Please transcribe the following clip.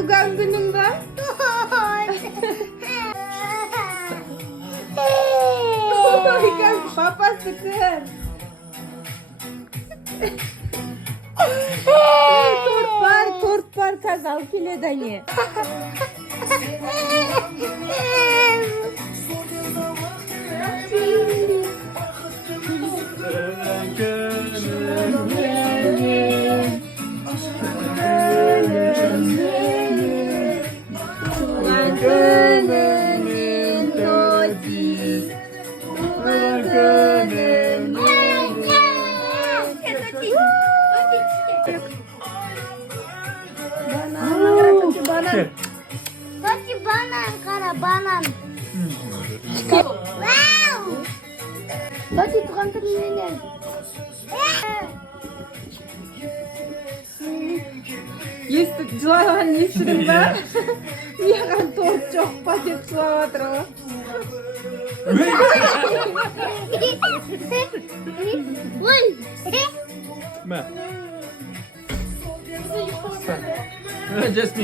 туған күнің ба? Ой, как папасы кім? Торт бар, қазір алып келеді әне. Туған күніңмен Тоти, туған күніңмен Тоти банан, қара банан. Тоти туған күніңмен. Жылаған естідің ба? Маған торт жоқ па деп жылап жатыр ғой. Ой! Just